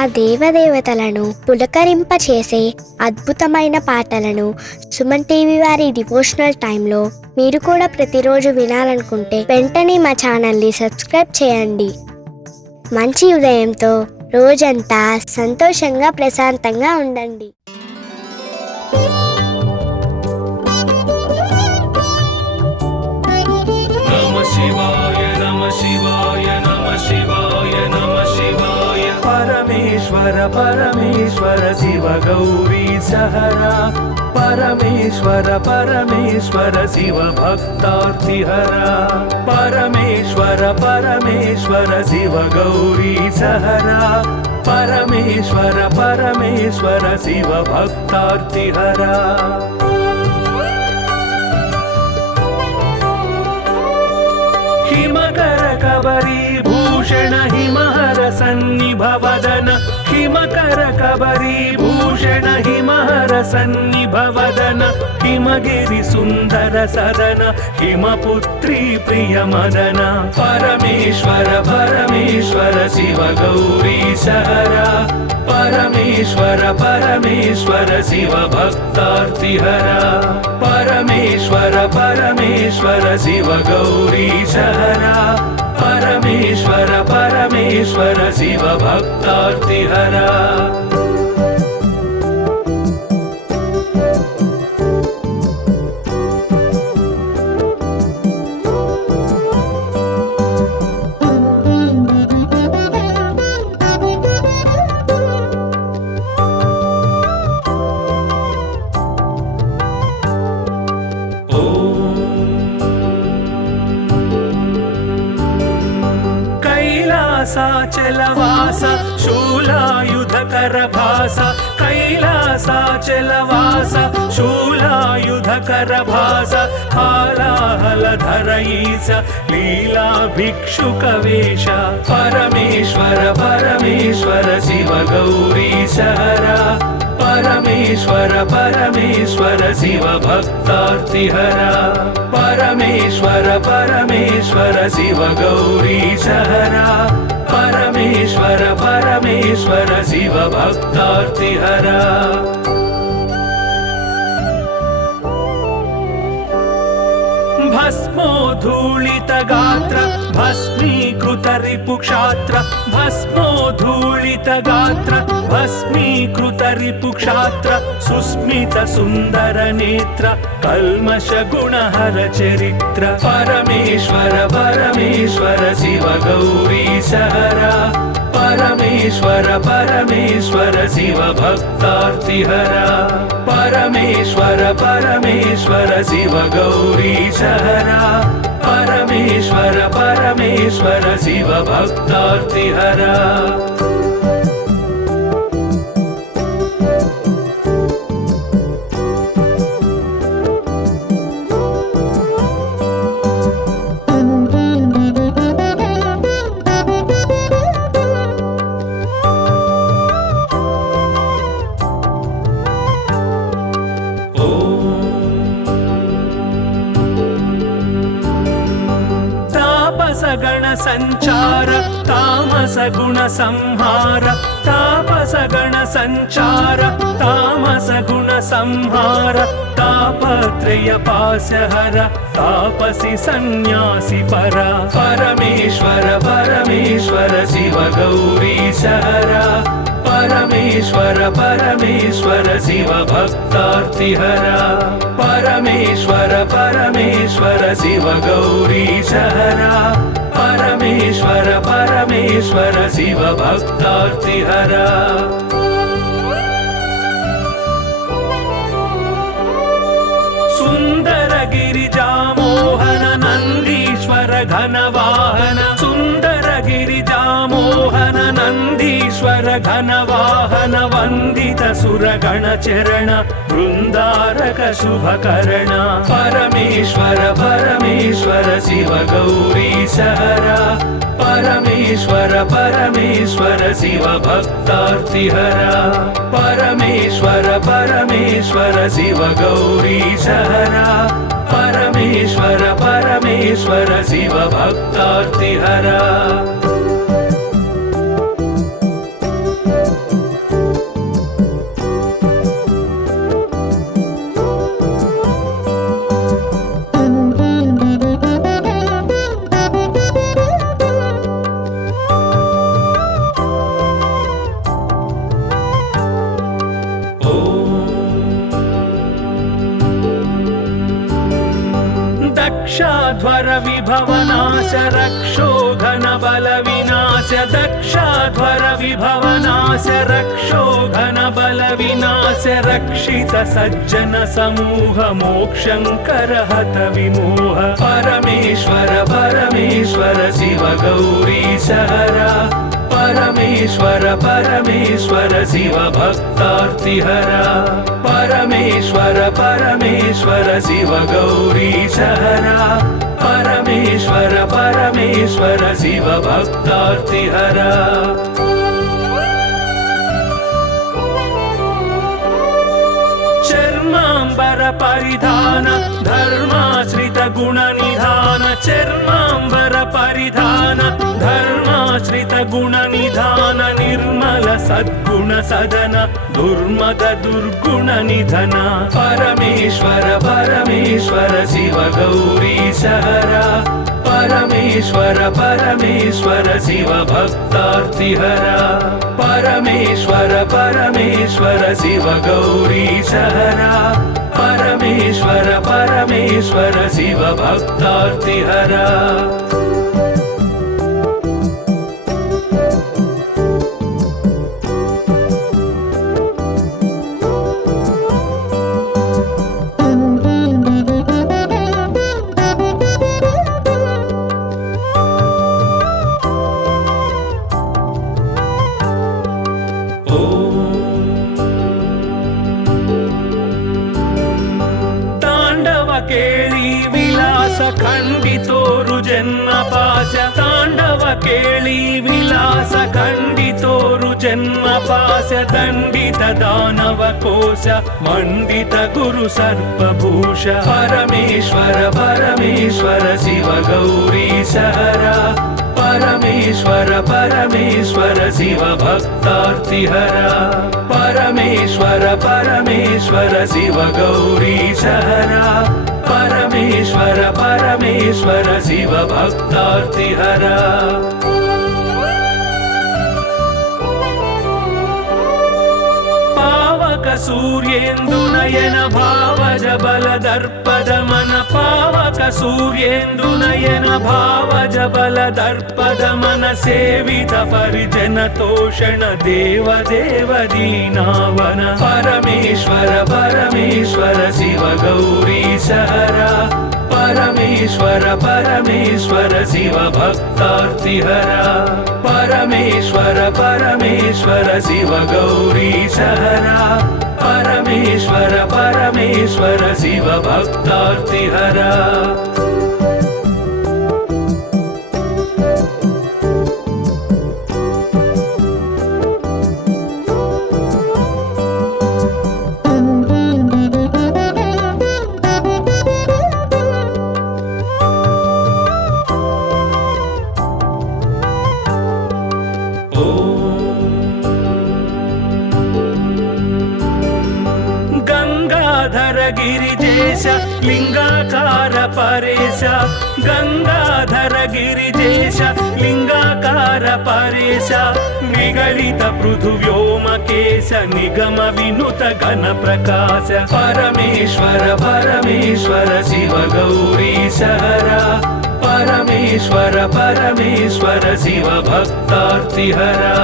ఆ దేవదేవతలను పులకరింపచేసే అద్భుతమైన పాటలను సుమన్ టీవీ వారి డివోషనల్ టైంలో మీరు కూడా ప్రతిరోజు వినాలనుకుంటే వెంటనే మా ఛానల్ని సబ్స్క్రైబ్ చేయండి. మంచి ఉదయంతో రోజంతా సంతోషంగా ప్రశాంతంగా ఉండండి. परमेश्वर परमेश्वर शिव गौरी सहरा परमेश्वर परमेश्वर शिव भक्तार्तिहरा परमेश्वर परमेश्वर शिव गौरी सहरा परमेश्वर परमेश्वर शिव भक्तार्तिहरा हिमकर कबरी भूषण हिमहर सन्निभवदन हिमकर कबरी भूषण हिमहर सन्निभवदन हिमगिरि सुंदर सदन हिमपुत्री प्रिय मदन परमेश्वर परमेश्वर शिव गौरी सहरा परमेश्वर परमेश्वर शिव भक्तार्तिहरा परमेश्वर परमेश्वर शिव गौरी सहरा परमेश्वर परमेश्वर शिव भक्तार्तिहरा कैलासाचलवास शूलायुधकर भास कैलासाचलवास शूलायुधकर भास हालाहलधर ईश लीला भिक्षुकवेश परमेश्वर परमेश्वर शिव गौरी सहरा परमेश्वर परमेश्वर शिव भक्तार्तिहरा परमेश्वर परमेश्वर शिव गौरी सहरा परमेश्वर परमेश्वर शिव भक्तार्तिहरा भस्मोद्धूलित गात्र भस्मीकृत रिपुक्षात्र भस्मोद्धूलित गात्र भस्मीकृत रिपुक्षात्र सुस्मित सुंदर नेत्र कल्मष गुणहर चरित्र परमेश्वर परमेश्वर शिव गौरी सहरा परमेश्वर परमेश्वर शिव भक्तार्तिहरा परमेश्वर परमेश्वर शिव गौरी सहरा परमेश्वर परमेश्वर शिव भक्तार्तिहरा गण संचार तामस गुण संहार तापस गण संचार तामस गुण संहार तापत्रय पासहर तापसी सन्यासी परा परमेश्वर परमेश्वर शिव गौरी सहरा परमेश्वर परमेश्वर शिव भक्तार्तिहरा परमेश्वर परमेश्वर शिव गौरी सहरा परमेश्वर परमेश्वर शिव भक्तार्तिहरा सुंदर गिरिजा मोहन नंदीश्वर घन वाहन सुंदर गिरिजा मोहन नंदीश्वर घन वाहन वंदित सुर गण चरण वृंदारक शुभकर्ण परमेश्वर परमेश्वर शिव गौरी सहरा परमेश्वर परमेश्वर शिव भक्तार्तिहरा परमेश्वर परमेश्वर शिव गौरी सहरा परमेश्वर परमेश्वर शिव भक्तार्तिहरा दक्षाध्वर विभवनाश रक्षोघन बल विनाश दक्षाध्वर विभवनाश रक्षोघन बल विनाश रक्षित सज्जन समूह मोक्षंकर हत विमोह परमेश्वर परमेश्वर शिव गौरी सहरा परमेश्वर परमेश्वर शिव भक्तार्तिहरा परमेश्वर परमेश्वर शिव गौरी सहरा परमेश्वर परमेश्वर शिव भक्तार्तिहरा चर्मांबर परिधान धर्माश्रित गुण निधान चर्मांबर परिधान धर्माश्रित गुण निधान निर्मल सद्गुण सदन दुर्मद दुर्गुण निधन परमेश्वर परमेश्वर शिव गौरी सहरा परमेश्वर परमेश्वर शिव भक्तार्तिहरा परमेश्वर परमेश्वर शिव गौरी सहरा परमेश्वर परमेश्वर शिव भक्तार्तिहरा खंडितोरु जन्म पाश तांडव केळी विलास खंडितोरु जन्म पाश दंडित दानव कोश मंडित गुरु सर्पभूष परमेश्वर परमेश्वर शिव गौरी सहरा परमेश्वर परमेश्वर शिव भक्तार्तिहरा परमेश्वर परमेश्वर शिव गौरी सहरा परमेश्वर परमेश्वर शिव भक्तार्तिहरा पावक सूर्येन्दु नयन भावज बल दर्पद मन पावक सूर्येन्दु नयन भावज बल दर्पद मन सेवित परिजन तोषण देव देव दीनावन परमेश्वर परमेश्वर शिव गौरी सहरा परमेश्वर परमेश्वर शिव भक्तार्तिहरा परमेश्वर परमेश्वर शिव गौरी सहरा परमेश्वर परमेश्वर शिव भक्तार्तिहरा गिरिजेश लिंगाकार परेश गंगाधर गिरिजेश लिंगाकार परेश निगलित पृथु व्योमकेश निगम विनुत घन प्रकाश परमेश्वर परमेश्वर शिव गौरी सहरा परमेश्वर परमेश्वर शिव भक्तार्तिहरा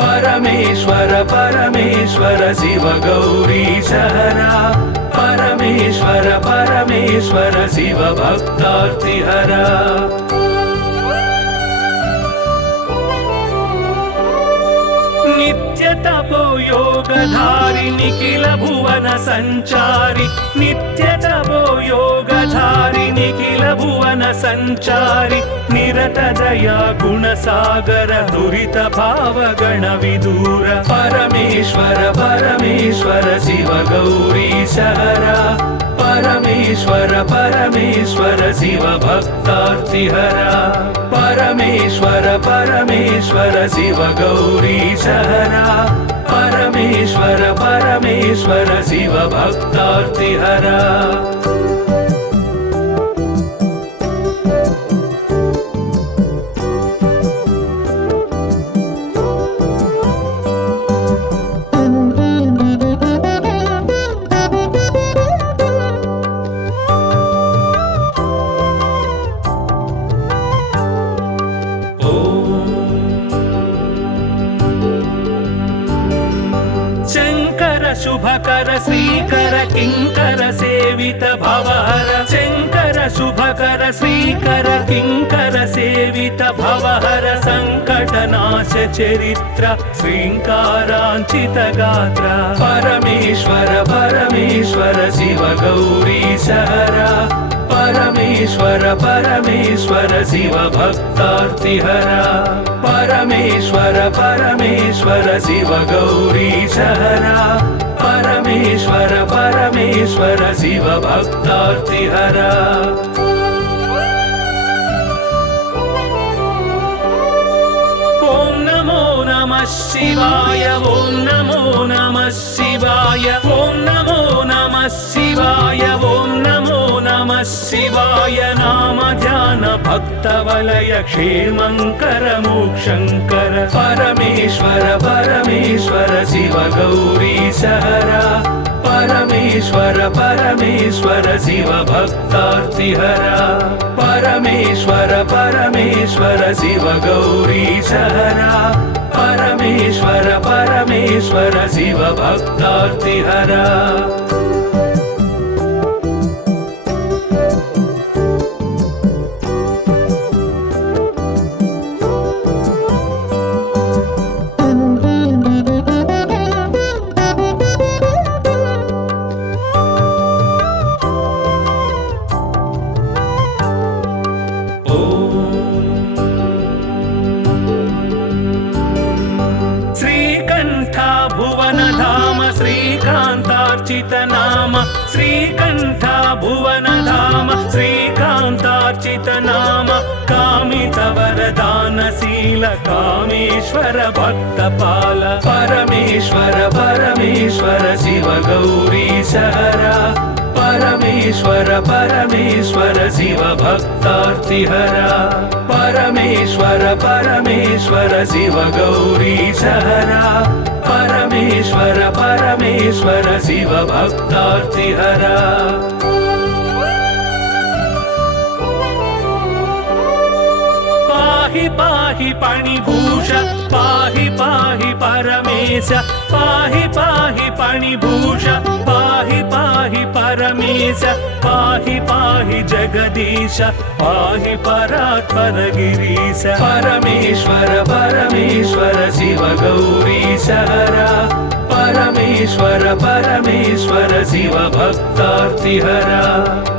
परमेश्वर परमेश्वर शिव गौरी सहरा परमेश्वर परमेश्वर शिव भक्तार्तिहरा नित्य तपो योगधारि निखिल भुवन संचारि नित्य तपो योगधारि निखिल भुवन संचारि निरत दया गुण सागर दुरित भाव गण विदूर परमेश्वर परमेश्वर शिव गौरी सहरा परमेश्वर परमेश्वर शिव भक्तार्तिहरा परमेश्वर परमेश्वर शिव गौरी सहरा परमेश्वर परमेश्वर शिव भक्तार्तिहरा शुभकर श्रीकर किंकर सेवित भवहर शंकर शुभकर श्रीकर किंकर सेवित भवहर संकटनाश चरित्र श्रींकारांचित गात्र परमेश्वर परमेश्वर शिव गौरी सहरा परमेश्वर परमेश्वर शिव भक्तार्तिहरा परमेश्वर परमेश्वर शिव गौरी सहरा परमेश्वर परमेश्वर शिव भक्तार्तिहरा ओम नमो नमः शिवाय ओम नमो नमः शिवाय ओम नमो नमः शिवाय ओम नमो नमः शिवाय नाम ध्यान भक्त वलय क्षेमंकर मोक्षंकर परमेश्वर परमेश्वर शिव गौरी सहरा परमेश्वर परमेश्वर शिव भक्तार्तिहरा परमेश्वर परमेश्वर शिव गौरी सहरा परमेश्वर परमेश्वर शिव भक्तार्तिहरा नाम श्रीकंठ भुवन धाम श्रीकांतार्चित नाम कामित वरदानशील कामेश्वर भक्तपाल परमेश्वर परमेश्वर शिव गौरी सहरा परमेश्वर परमेश्वर शिव भक्तार्तिहरा परमेश्वर परमेश्वर शिव गौरी सहरा परमेश्वर परमेश्वर शिव भक्तार्तिहरा पाहि पाहि पाणिभूष पाहि पाहि परमेश पाहि पाहि पाणिभूष पाहि पाहि परमेश पाहि पाहि जगदीश पाहि परात्पर गिरीश परमेश्वर परमेश्वर शिव गौरी सहरा परमेश्वर परमेश्वर शिव भक्तार्तिहरा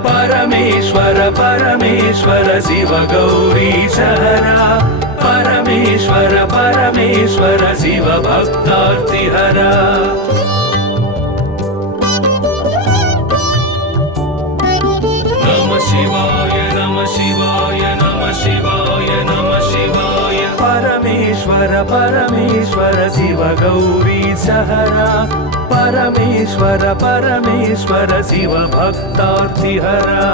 परमेश्वर परमेश्वर शिव गौरी सहरा परमेश्वर परमेश्वर शिव भक्तार्तिहरा नमः शिवाय नमः शिवाय नमः शिवाय नमः शिवाय परमेश्वर परमेश्वर शिव गौरी सहरा परमेश्वर परमेश्वर शिव भक्तार्तिहरा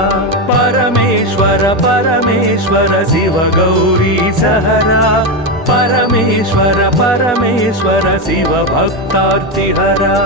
परमेश्वर परमेश्वर शिव गौरी सहरा परमेश्वर परमेश्वर शिव भक्तार्तिहरा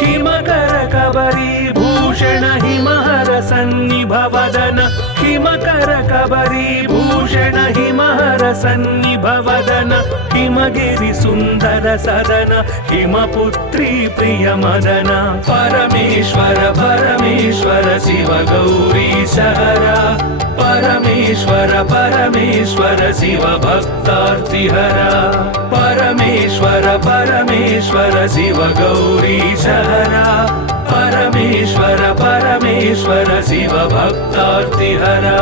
हिमकर कबरी भूषण हिमहर सन्निभ वदन हिमकर कबरी भूषण हिमहर सन्निभ वदन हिमगिरि सुंदर सदन हिमपुत्री प्रिय मदन परमेश्वर परमेश्वर शिव गौरी सहरा परमेश्वर परमेश्वर शिव भक्तार्तिहरा परमेश्वर परमेश्वर शिव गौरी सहरा परमेश्वर परमेश्वर शिव भक्तार्तिहरा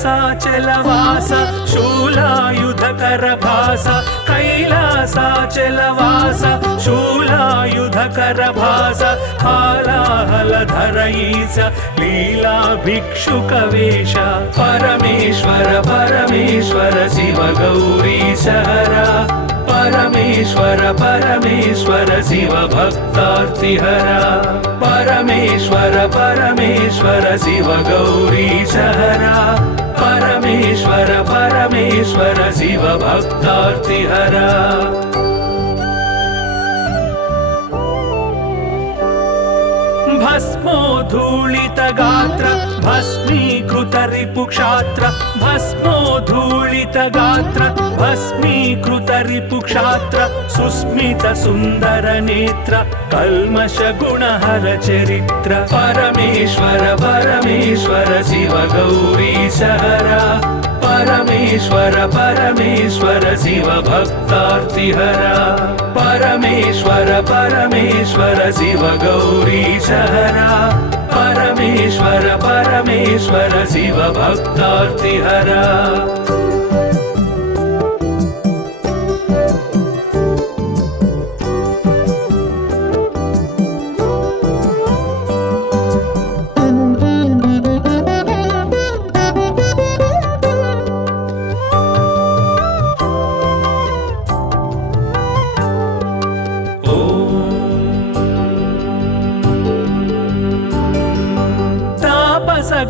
कैलासाचलवास शूलायुधकर भास कैलासाचलवास शूलायुधकर भास हालाहलधर ईश लीला भिक्षुक वेश परमेश्वर परमेश्वर शिव गौरी सहरा परमेश्वर परमेश्वर परमेश्वर शिव भक्तार्तिहरा परमेश्वर परमेश्वर शिव गौरीशहरा परमेश्वर परमेश्वर शिव भक्तार्तिहरा भस्मोद्धूलित गात्र भस्मीकृत रिपुक्षात्र भस्मोद्धूलित गात्र भस्मीकृत रिपुक्षात्र सुस्मित सुन्दर नेत्र कल्मष गुणहर चरित्र परमेश्वर परमेश्वर शिव गौरीशहरा परमेश्वर परमेश्वर शिव भक्तार्तिहरा परमेश्वर परमेश्वर शिव गौरीशहरा परमेश्वर परमेश्वर शिव भक्तार्तिहरा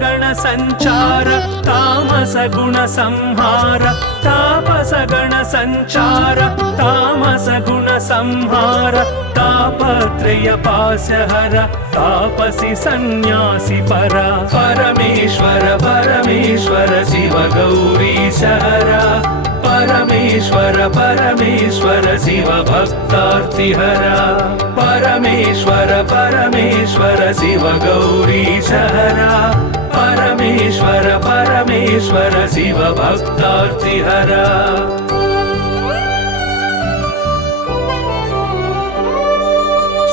गण संचार तामस गुण संहार तापस गण संचार तामस गुण संहार तापत्रय पाशहर तापसी सन्यासी परा परमेश्वर परमेश्वर शिव गौरीशहरा परमेश्वर परमेश्वर शिव भक्तार्तिहरा परमेश्वर परमेश्वर शिव गौरीशहरा परमेश्वर परमेश्वर शिव भक्तार्तिहरा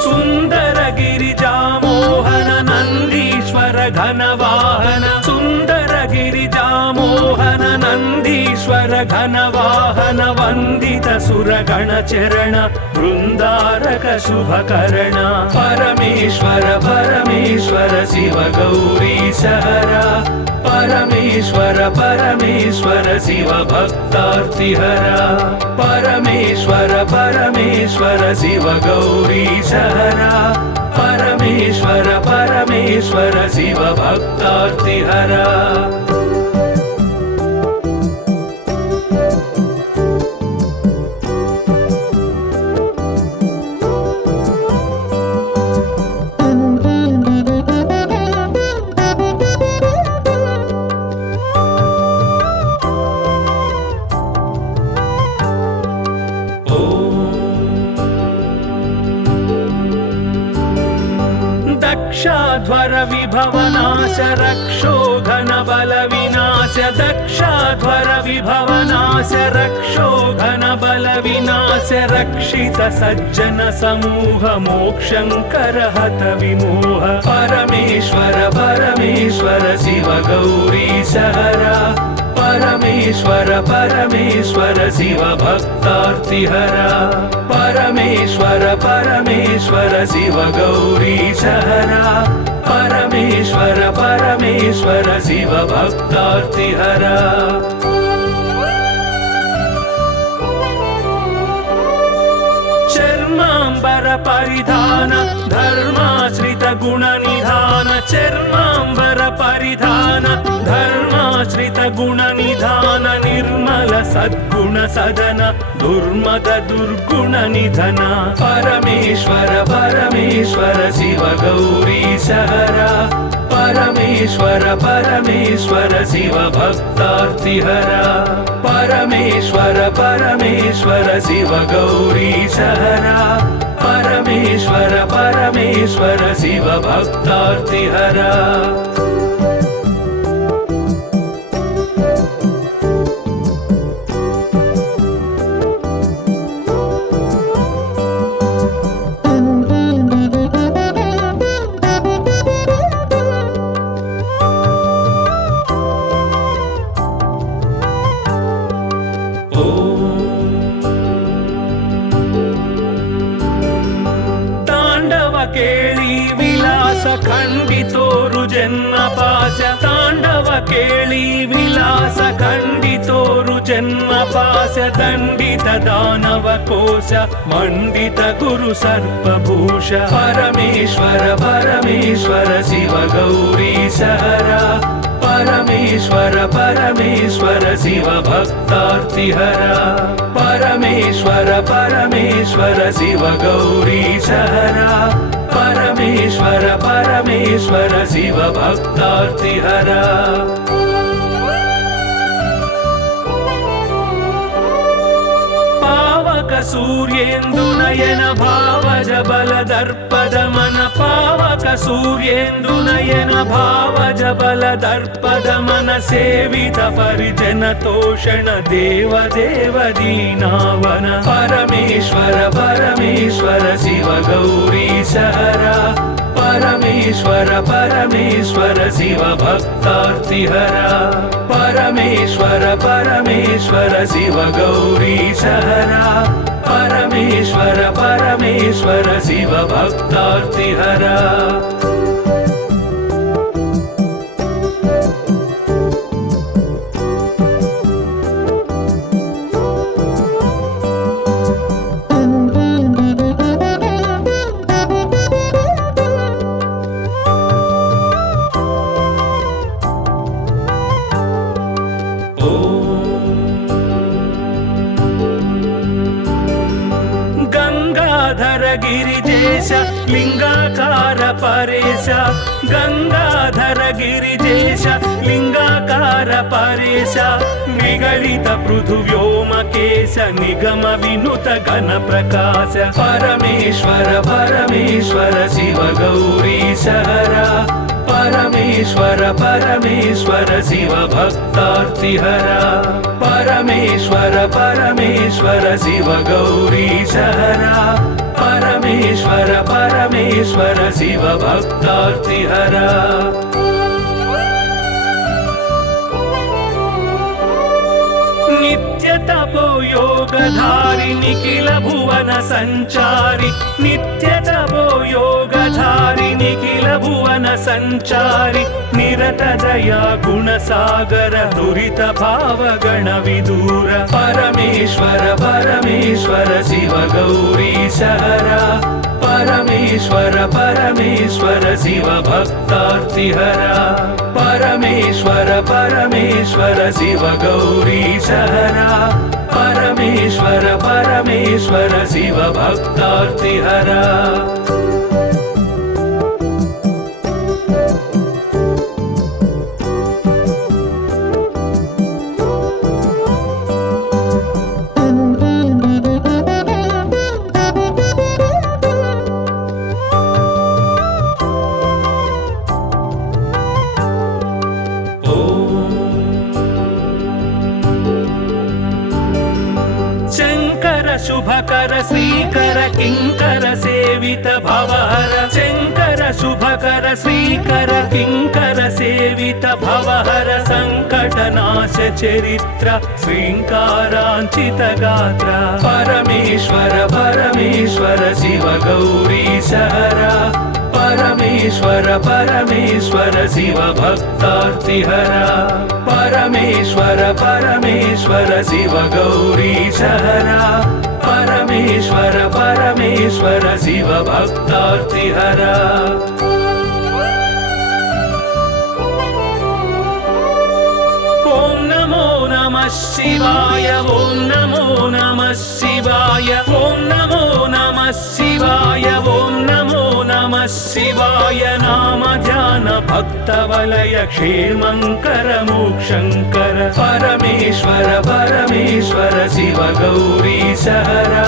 सुंदर गिरिजामोहन नंदीश्वर घनवाहन सुंदर गिरिजामोहन नंदीश्वर घनवाहन वंदित सुरगण चरण वृंदारक शुभकर्ण परमेश्वर परमेश्वर शिव गौरीशहरा परमेश्वर परमेश्वर शिव भक्तार्तिहरा परमेश्वर परमेश्वर शिव गौरीशहरा परमेश्वर परमेश्वर शिव भक्तार्तिहरा दक्षाध्वर विभवनाश रक्षोघन बल विनाश दक्षाध्वर विभवनाश रक्षोघन बल विनाश रक्षित सज्जन समूह मोक्षंकर हत विमोह परमेश्वर परमेश्वर शिव गौरीशहरा परमेश्वर परमेश्वर शिव भक्तार्तिहरा परमेश्वर परमेश्वर शिव गौरीशहरा परमेश्वर परमेश्वर शिव भक्तार्तिहरा चर्मांबर परिधान धर्माश्रित गुण निधान चर्मांबर परिधान धर्माश्रित गुण निधान निर्मल सद्गुण सदन दुर्मद दुर्गुण निधन परमेश्वर परमेश्वर शिव गौरीशहरा परमेश्वर परमेश्वर शिव भक्तार्तिहरा परमेश्वर परमेश्वर शिव गौरीशहरा परमेश्वर परमेश्वर शिव भक्तार्तिहरा केळी विलास खंडितोरु जन्म जन्म पाश दण्डित दानव कोश मण्डित गुरु सर्पभूष परमेश्वर परमेश्वर शिव गौरीश हरा परमेश्वर परमेश्वर शिव भक्तार्तिहरा परमेश्वर परमेश्वर शिव गौरीश हरा परमेश्वर परमेश्वर शिव भक्तार्तिहरा सूर्येन्दुनयन भावज बल दर्पदमन पावक सूर्येन्दुनयन भावज बल दर्पदमन सेवित परिजन तोषण देव देव दीनावन परमेश्वर परमेश्वर शिव गौरीश हरा परमेश्वर परमेश्वर शिव भक्तार्तिहरा परमेश्वर परमेश्वर शिव गौरीश हरा परमेश्वर परमेश्वर शिव भक्तार्तिहरा गिरिजेश लिंगाकार परेश गंगाधर गिरिजेश लिंगाकार परेश निगलित पृथुव्योमकेश निगम विनुत गण प्रकाश परमेश्वर परमेश्वर शिव गौरीश हरा परमेश्वर परमेश्वर शिव भक्तार्तिहरा परमेश्वर परमेश्वर शिव गौरीश हरा परमेश्वर परमेश्वर शिव भक्तार्तिहरा नित्य तपो योगधारि निखिल भुवन संचारि नित्य तपो योगधारि निखिल भुवन संचारि निरत दया गुण सागर दुरित भाव गण विदूर परमेश्वर परमेश्वर शिव गौरीश हरा परमेश्वर परमेश्वर शिव भक्तार्तिहरा परमेश्वर परमेश्वर शिव गौरीश हरा परमेश्वर परमेश्वर शिव भक्तार्तिहरा शुभकर श्रीकर किंकर सेवित भवहर शंकर शुभकर श्रीकर किंकर सेवित भवहर संकटनाश चरित्र श्रींकारांचित गात्र परमेश्वर परमेश्वर शिव गौरीश हरा परमेश्वर परमेश्वर शिव भक्तार्तिहरा परमेश्वर परमेश्वर शिव गौरीश हरा परमेश्वर परमेश्वर शिव भक्तार्तिहरा ओम नमो नमः शिवाय ओम नमो नमः शिवाय ओम नमो नमः शिवाय ओम नमो नमः शिवाय नाम ध्यान भक्त वलय क्षेमंकर मोक्षंकर परमेश्वर परमेश्वर शिव गौरीश हरा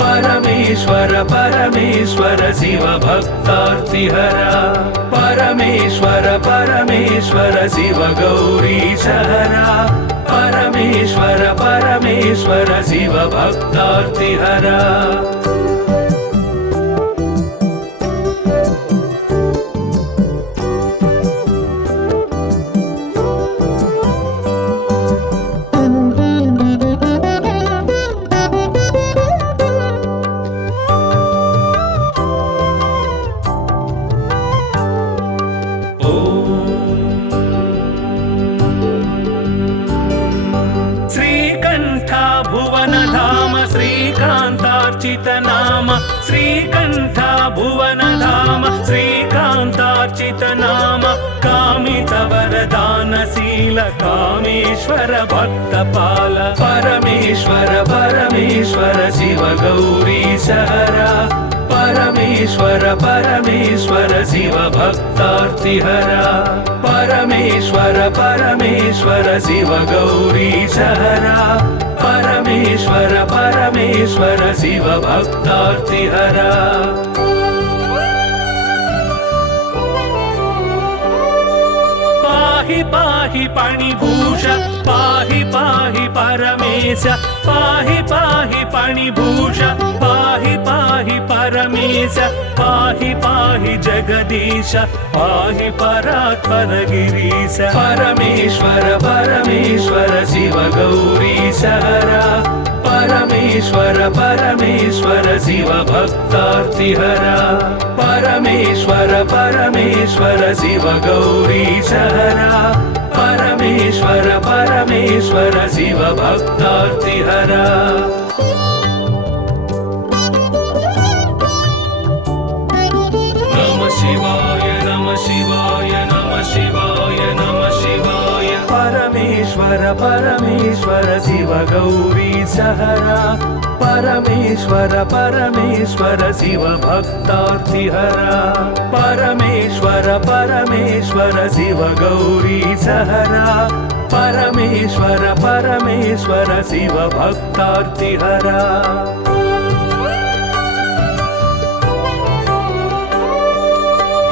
परमेश्वर परमेश्वर शिव भक्तार्तिहरा परमेश्वर परमेश्वर शिव गौरीश हरा परमेश्वर परमेश्वर शिव भक्तार्तिहरा भुवनधाम श्रीकान्तार्चित नाम श्रीकण्ठ भुवनधाम श्रीकान्तार्चित नाम कामित वरदानशील कामेश्वर भक्तपाल परमेश्वर परमेश्वर शिव गौरीश हरा परमेश्वर परमेश्वर शिव भक्तार्तिहरा परमेश्वर परमेश्वर शिव गौरीश हरा परमेश्वर परमेश्वर शिव भक्तार्तिहरा पाहि पाहि पणिभूष पाहि पाहि परमेश पाहि पाहि पणिभूष पाहि पाहि परमेश पाहि पाहि जगदीश पाहि परात्पर गिरीश परमेश्वर परमेश्वर शिव गौरीश हरा परमेश्वर परमेश्वर शिव भक्तार्तिहरा परमेश्वर परमेश्वर शिव गौरीश हरा परमेश्वर परमेश्वर शिव भक्तार्तिहरा नमः शिवाय नमः शिवाय नमः शिवाय नमः शिवाय परमेश्वर परमेश्वर शिव गौरीश हरा परमेश्वर परमेश्वर शिव भक्तार्तिहरा परमेश्वर परमेश्वर शिव गौरीश हरा परमेश्वर परमेश्वर शिव भक्तार्तिहरा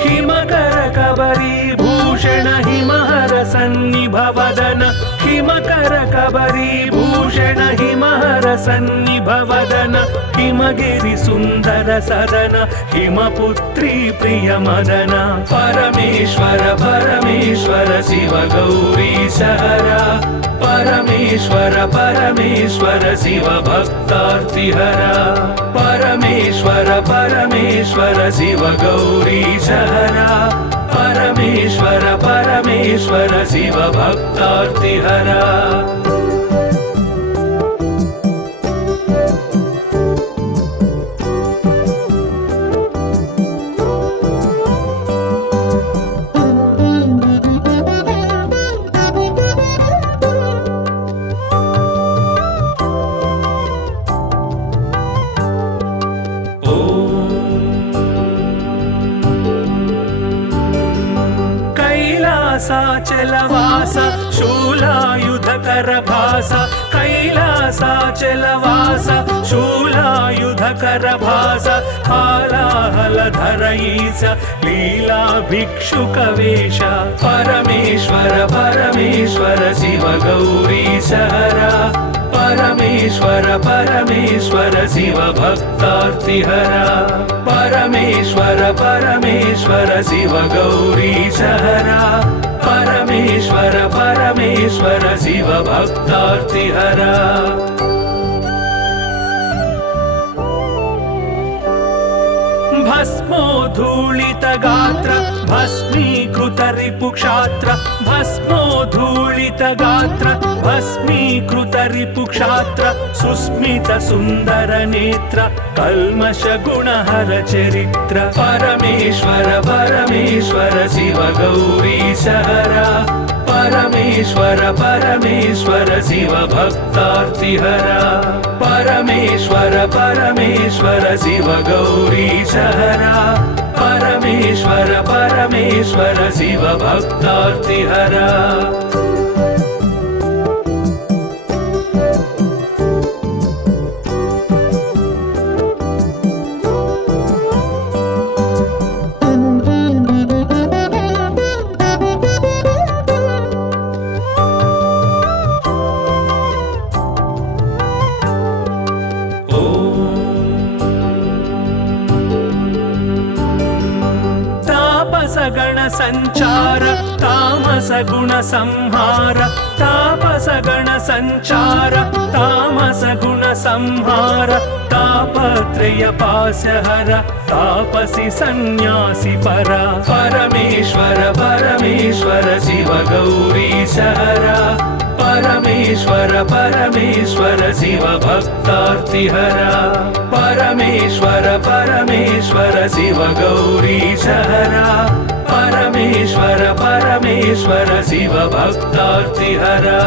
हिमकर कबरी भूषण हिमहर सन्निभवदन हिमकर कबरी भूषण हिमहर सन्निभवदन हिमगिरि सुन्दर सदन हिमपुत्री प्रिय मदन परमेश्वर परमेश्वर शिव गौरीश हरा परमेश्वर परमेश्वर शिव भक्तार्तिहरा परमेश्वर परमेश्वर शिव गौरीश हरा परमेश्वर परमेश्वर शिव भक्तार्तिहरा कैलासाचलवास शूलायुधकर भास कैलासाचलवास शूलायुधकर भास हालाहलधर ईश लीला भिक्षुकवेश परमेश्वर परमेश्वर शिव गौरीश हरा परमेश्वर परमेश्वर शिव भक्तार्तिहरा परमेश्वर परमेश्वर शिव गौरीश हरा परमेश्वर परमेश्वर शिव भक्तार्तिहरा भस्मोद्धूलित गात्र भस्मीकृत रिपुक्षात्र भस्मोद्धूलित गात्र भस्मीकृत रिपुक्षात्र सुस्मित सुन्दर नेत्र कल्मष गुणहर चरित्र परमेश्वर परमेश्वर शिव गौरीश हरा परमेश्वर परमेश्वर शिव भक्तार्तिहरा परमेश्वर परमेश्वर शिव गौरीश हरा परमेश्वर परमेश्वर शिव भक्तार्तिहरा गण संचार तामस गुण संहार तापस गण संचार तामस गुण संहार तापत्रय पाशहर तापसी सन्यासी परा परमेश्वर परमेश्वर शिव गौरीश हरा परमेश्वर परमेश्वर शिव भक्तार्तिहरा परमेश्वर परमेश्वर शिव गौरीशहरा परमेश्वर परमेश्वर शिव भक्तार्तिहरा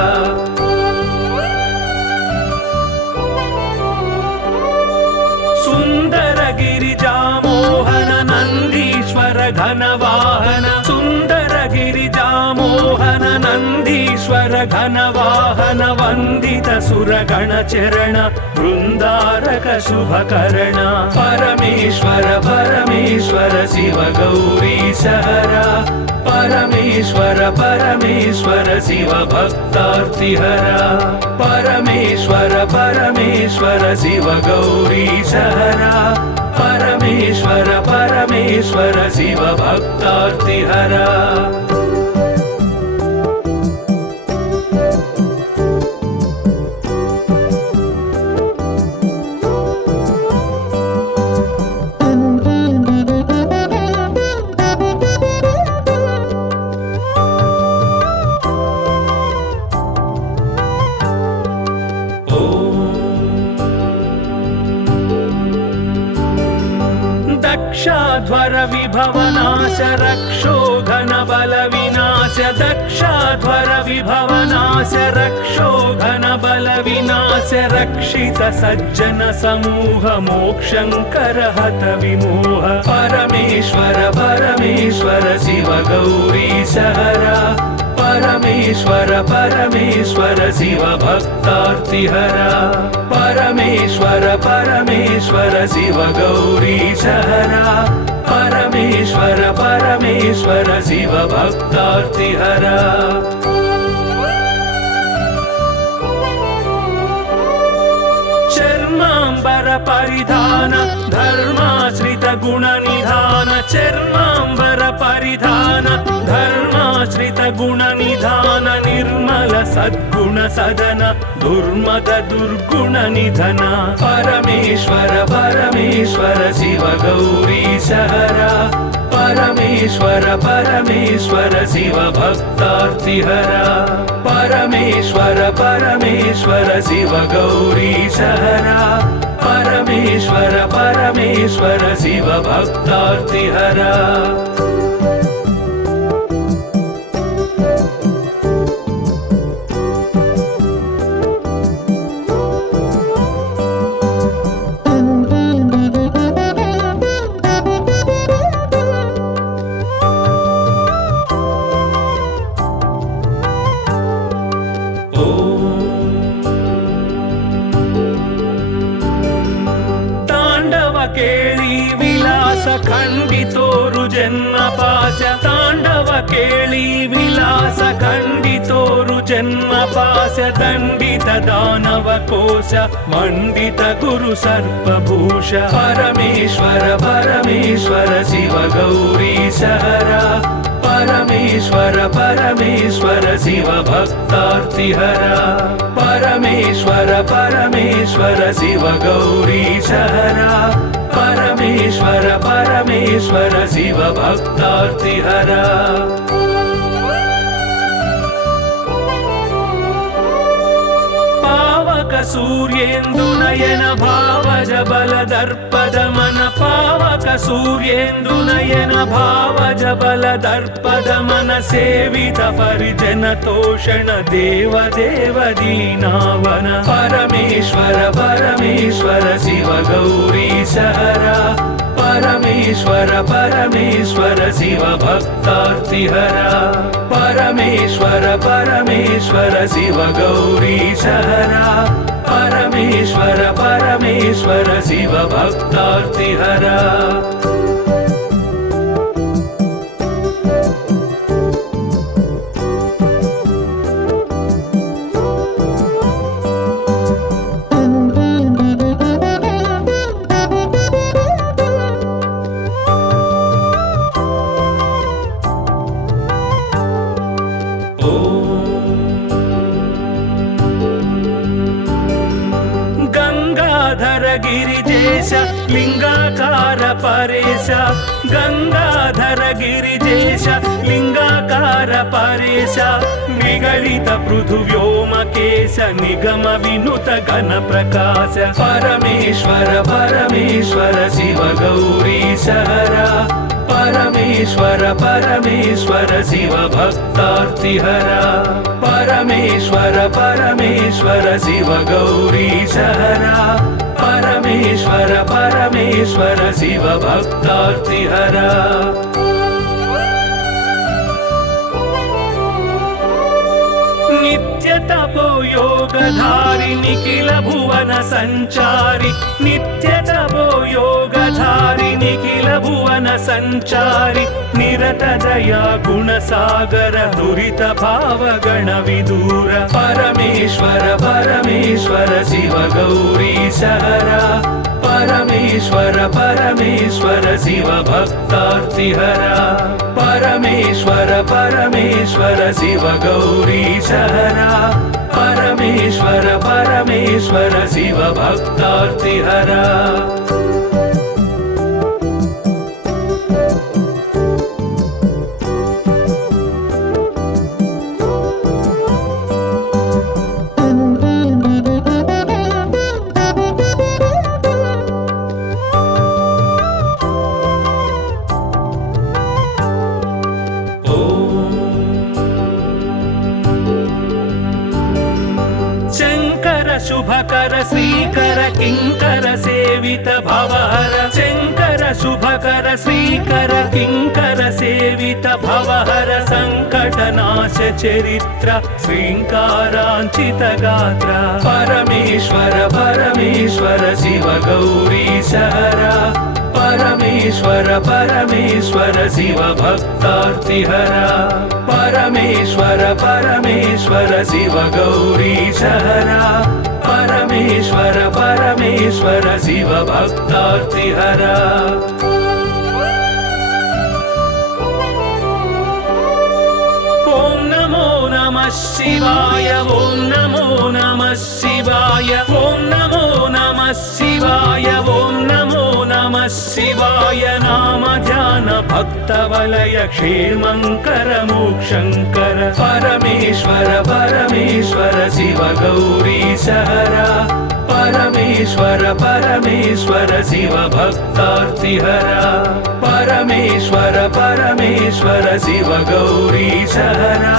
सुंदर गिरिजामोहन नंदीश्वर घनवाहन सुंदर गिरिजामोहन नंदीश्वर घनवाहन वंदित सुरगण चरण वृंदारक शुभकरण परमेश्वर परमेश्वर शिव गौरीशहरा परमेश्वर परमेश्वर शिव भक्तार्तिहरा परमेश्वर परमेश्वर शिव गौरीशहरा परमेश्वर परमेश्वर शिव भक्तार्तिहरा दक्षाध्वर विभवनाश रक्षोघन बल विनाश दक्षाध्वर विभवनाश रक्षोघन बल विनाश रक्षित सज्जन समूह मोक्षंकर हत विमोह परमेश्वर परमेश्वर शिव गौरीशहरा परमेश्वर परमेश्वर शिव भक्तार्तिहरा परमेश्वर परमेश्वर शिव गौरीशहरा परमेश्वर परमेश्वर शिव भक्तार्तिहरा चर्मांबर परिधान धर्माश्रित गुण निधान चर्मांबर परिधान धर्माश्रित गुण निधान निर्मल सद्गुण सदन दुर्मद दुर्गुण निधन परमेश्वर परमेश्वर शिव गौरीशहरा परमेश्वर परमेश्वर शिव भक्तार्तिहरा परमेश्वर परमेश्वर शिव गौरीशहरा परमेश्वर परमेश्वर शिव भक्तार्तिहरा केळी विलास खंडितोरु जन्म पाश तांडव केळी विलास खंडितोरु जन्म पाश दंडित दानव कोश मंडित गुरु सर्पभूष परमेश्वर परमेश्वर शिव गौरीशहरा परमेश्वर परमेश्वर शिव भक्तार्तिहरा परमेश्वर परमेश्वर शिव गौरीशहरा परमेश्वर परमेश्वर शिव भक्तार्तिहरा पावक सूर्येन्दुनयन भावज बल दर्पद मन पावक सूर्येन्दुनयन भावज बल दर्पद मन सेवित परिजन तोषण देव देव दीनावन परमेश्वर परमेश्वर शिव गौरीशहरा परमेश्वर परमेश्वर शिव भक्तार्तिहरा परमेश्वर परमेश्वर शिव गौरीशहरा परमेश्वर परमेश्वर शिव भक्तार्तिहरा गंगाधर गिरिजेश लिंगाकार परेश गंगाधर गिरिजेश लिंगाकार परेश निगलित पृथुव्योमकेश निगम विनुत घन प्रकाश परमेश्वर परमेश्वर शिव गौरीश हरा परमेश्वर परमेश्वर शिव भक्तार्तिहरा परमेश्वर परमेश्वर शिव गौरीश हरा परमेश्वर परमेश्वर शिव भक्तार्तिहरा नित्य तपो योगधारि निखिल भुवन संचारि नित्य तपो योगधारि निखिल भुवन संचारि निरत दया गुण सागर दुरित भाव गण विदूर परमेश्वर परमेश्वर शिव गौरीश हरा परमेश्वर परमेश्वर शिव भक्तार्तिहरा परमेश्वर परमेश्वर शिव गौरीश हरा परमेश्वर परमेश्वर शिव भक्तार्तिहरा शुभकर श्रीकर किंकर सेवित भवहर शंकर शुभकर श्रीकर किंकर सेवित भवहर संकटनाश चरित्र श्रींकारांचित गात्र परमेश्वर परमेश्वर शिव गौरीश हरा परमेश्वर परमेश्वर शिव भक्तार्तिहरा परमेश्वर परमेश्वर शिव गौरीश हरा परमेश्वर परमेश्वर शिव भक्तार्तिहरा ओम नमो नमः शिवाय ओम नमो नमः शिवाय ओम नमो नमः शिवाय ओम नमो नमः शिवाय नाम ध्यान भक्त वलय क्षेमंकर मोक्षंकर परमेश्वर परमेश्वर शिव गौरीश हरा परमेश्वर परमेश्वर शिव भक्तार्तिहरा परमेश्वर परमेश्वर शिव गौरीश हरा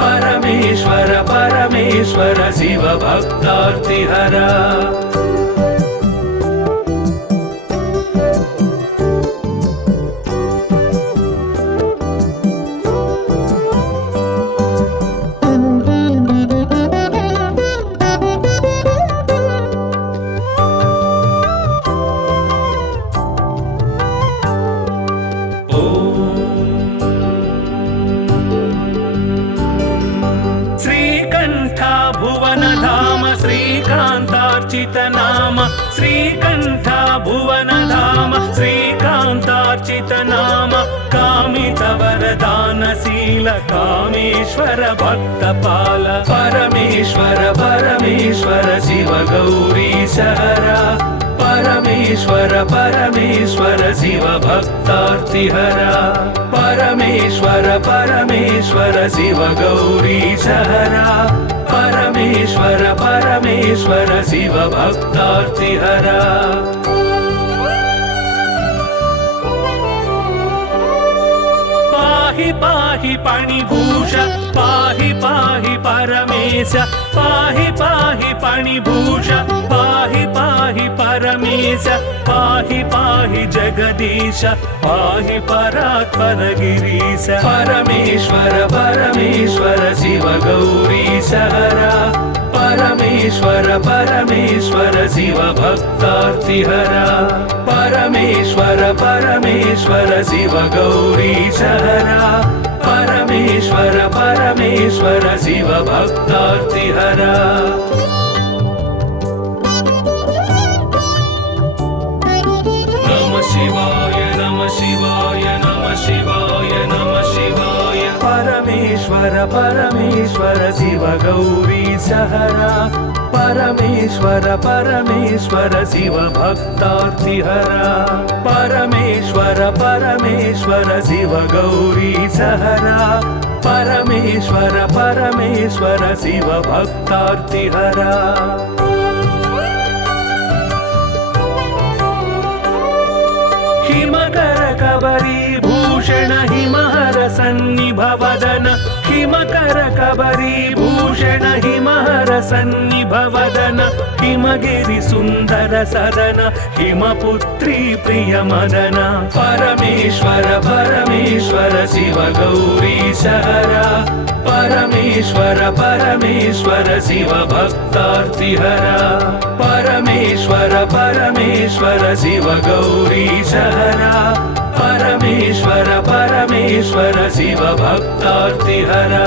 परमेश्वर परमेश्वर शिव भक्तार्तिहरा श्रीकांतार्चित नाम श्रीकंठ भुवन धाम श्रीकांतार्चित नाम कामित वरदानशील कामेश्वर भक्तपाल परमेश्वर परमेश्वर शिव गौरीश हरा परमेश्वर परमेश्वर शिव भक्तार्तिहरा परमेश्वर परमेश्वर शिव गौरीश हरा परमेश्वर परमेश्वर शिव भक्तार्तिहरा पाहि पाहि पाणिभूष पाहि पाहि परमेश पाहि पाहि पाणिभूष पाहि पाहि परमेश पाहि पाहि जगदीश पाहि परात्पर गिरीश परमेश्वर परमेश्वर शिव गौरीश हरा परमेश्वर परमेश्वर शिव भक्तार्तिहरा परमेश्वर परमेश्वर शिव गौरीश हरा परमेश्वर परमेश्वर शिव भक्तार्तिहरा नमः शिवाय नमः शिवाय नमः शिवाय नमः शिवाय परमेश्वर परमेश्वर शिव गौरीश हरा परमेश्वर परमेश्वर शिव भक्तार्तिहरा परमेश्वर परमेश्वर शिव गौरी सहरा परमेश्वर परमेश्वर शिव भक्तार्तिहरा हिमकर कबरी भूषण हिमहर सन्निभवदन हिमकर कबरी भूषण हिमहर सन्निभवदन हिमगिरि सुन्दर सदन हिमपुत्री प्रिय मदन परमेश्वर परमेश्वर शिव गौरी सहरा परमेश्वर परमेश्वर शिव भक्तार्तिहरा परमेश्वर परमेश्वर शिव गौरी सहरा परमेश्वर परमेश्वर शिव भक्तार्तिहरा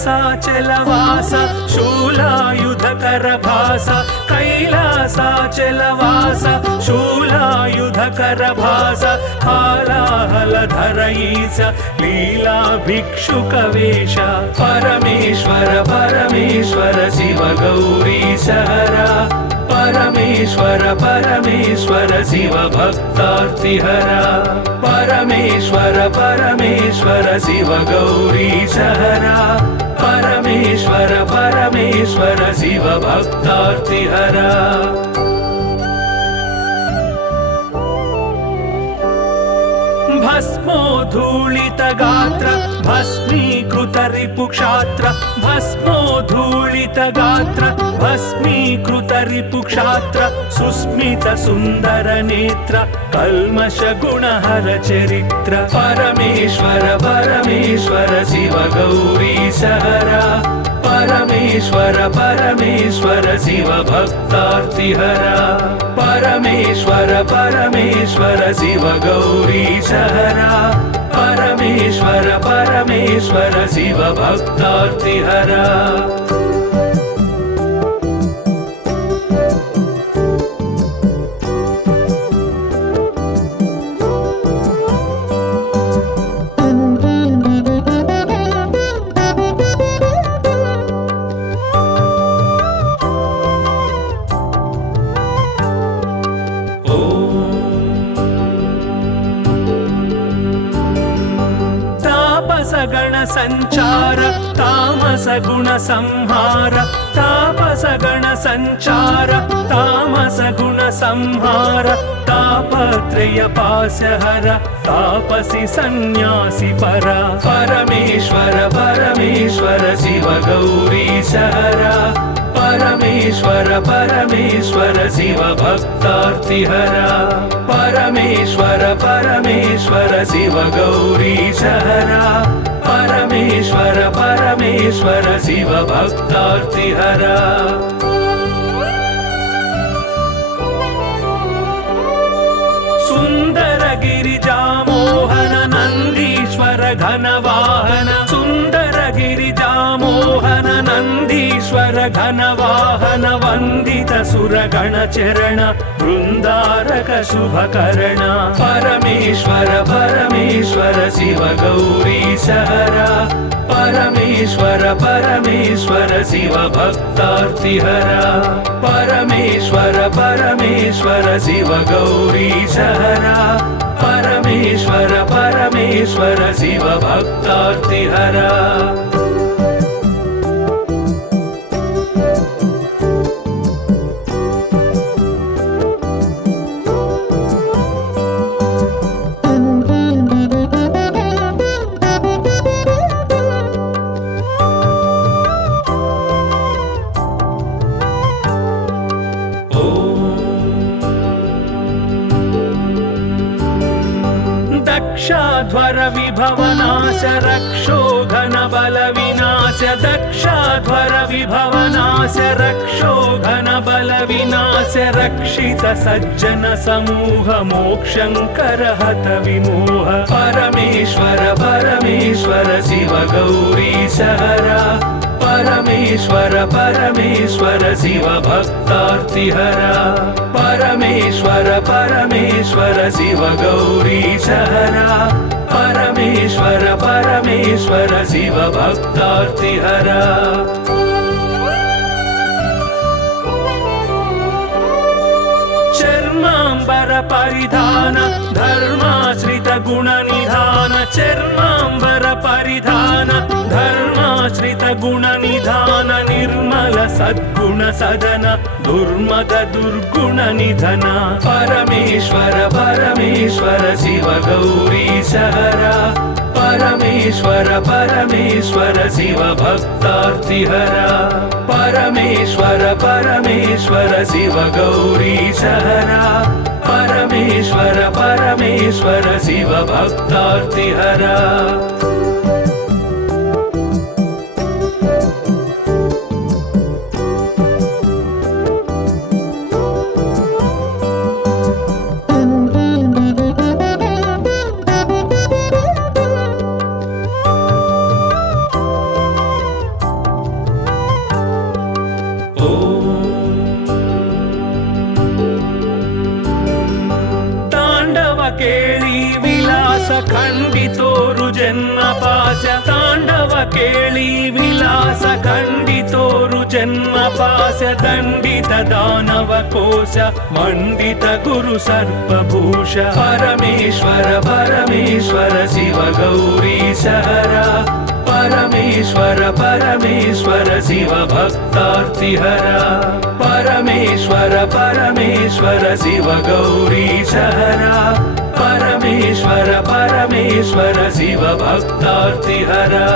कैलासाचलवास शूलायुधकर भास कैलासाचलवास शूलायुधकर भास हालाहलधर ईश लीला भिक्षुकवेश परमेश्वर परमेश्वर शिव गौरी सहरा परमेश्वर परमेश्वर शिव भक्तार्तिहरा परमेश्वर परमेश्वर शिव गौरी सहरा परमेश्वर परमेश्वर शिव भक्तार्तिहरा भस्मोद्धूलित गात्र भस्मीकृत रिपुक्षात्र भस्मोद्धूलित गात्र भस्मीकृत रिपुक्षात्र सुस्मित सुन्दर नेत्र कल्मष गुणहर चरित्र परमेश्वर परमेश्वर शिव गौरी सहरा परमेश्वर परमेश्वर शिव भक्तार्तिहरा परमेश्वर परमेश्वर शिव गौरी सहरा परमेश्वर परमेश्वर शिव भक्तार्तिहरा गण संचार तामस गुण संहार तापस गण संचार तामस गुण संहार तापत्रय पासहर तापसी सन्यासी परा परमेश्वर परमेश्वर शिव गौरी सहरा परमेश्वर परमेश्वर शिव भक्तार्तिहरा परमेश्वर परमेश्वर शिव गौरी सहरा परमेश्वर परमेश्वर शिव भक्तार्तिहरा सुंदर गिरिजा मोहन नंदीश्वर घनवाहन सुंदर गिरिजा मोहन नंदीश्वर घनवाहन वंदित सुरगण चरण वृंदारक शुभकर्ण परमेश्वर परमेश्वर शिव गौरी सहरा परमेश्वर परमेश्वर शिव भक्तार्तिहरा परमेश्वर परमेश्वर शिव गौरी सहरा परमेश्वर परमेश्वर शिव भक्तार्तिहरा दक्षाध्वर विभवनाश रक्षोघन बल विनाश दक्षाध्वर विभवनाश रक्षोघन बल विनाश रक्षित सज्जन समूह मोक्षंकर हत विमोह परमेश्वर परमेश्वर शिव गौरी सहरा परमेश्वर परमेश्वर शिव भक्तार्तिहरा परमेश्वर परमेश्वर शिव गौरी सहरा परमेश्वर परमेश्वर शिव भक्तार्तिहरा चर्मांबर परिधान धर्माश्रित गुण निधान चर्मांबर परिधान धर्माश्रित गुण निधान निर्मल सद्गुण सदन दुर्मद दुर्गुण निधन परमेश्वर परमेश्वर शिव गौरी सहरा परमेश्वर परमेश्वर शिव भक्तार्तिहरा परमेश्वर परमेश्वर शिव गौरी सहरा परमेश्वर परमेश्वर शिव भक्तार्तिहरा केळी विलास खंडितोरु जन्म पाश तांडव केळी विलास खंडितोरु जन्म पाश दंडित दानव कोश मंडित गुरु सर्पभूष परमेश्वर परमेश्वर शिव गौरी सहरा परमेश्वर परमेश्वर शिव भक्तार्तिहरा परमेश्वर परमेश्वर शिव गौरी सहरा परमेश्वर परमेश्वर शिव भक्तार्तिहरा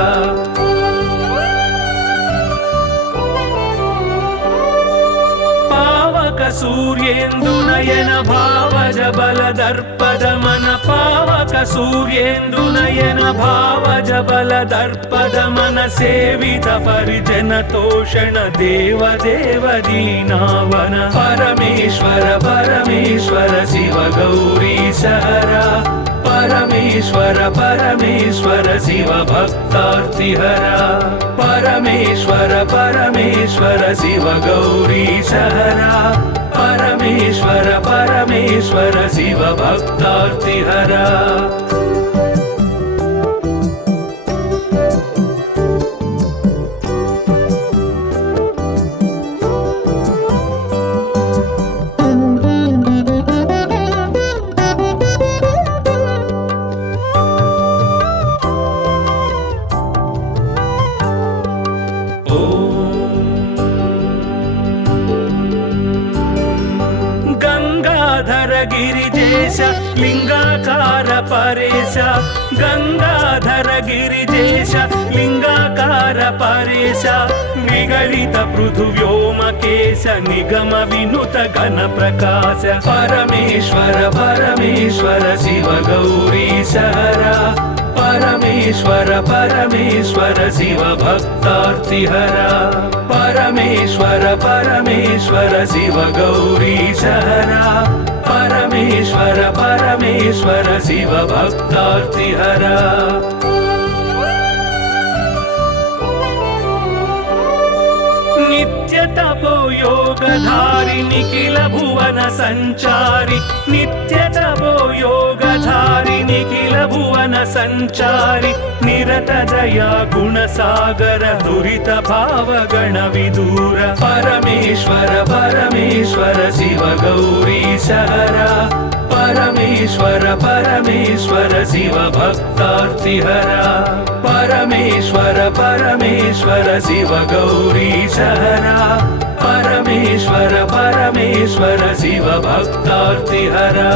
सूर्येन्दुनयन भावज बल दर्पद मन पावक सूर्येन्दुनयन भावज बल दर्पद मन सेवित परिजन तोषण देव देव दीनावन परमेश्वर परमेश्वर शिव गौरी सहरा परमेश्वर परमेश्वर शिव भक्तार्तिहरा परमेश्वर परमेश्वर शिव गौरी सहरा परमेश्वर परमेश्वर शिव भक्तार्तिहरा गिरिजेश लिंगाकार परेश गंगाधर गिरिजेश लिंगाकार परेश निगलित पृथुव्योमकेश निगम विनुत घन प्रकाश परमेश्वर परमेश्वर शिव गौरी सहरा परमेश्वर परमेश्वर शिव भक्तार्तिहरा परमेश्वर परमेश्वर शिव गौरी सहरा परमेश्वर परमेश्वर शिव भक्तार्तिहरा नित्य तपो योगधारि निखिल भुवन संचारि नित्य तपो योगधारि निखिल भुवन संचारि निरत दया गुण सागर दुरित भाव गण विदूर परमेश्वर परमेश्वर शिव गौरी सहरा परमेश्वर परमेश्वर शिव भक्तार्तिहरा परमेश्वर परमेश्वर शिव गौरी सहरा परमेश्वर परमेश्वर शिव भक्तार्तिहरा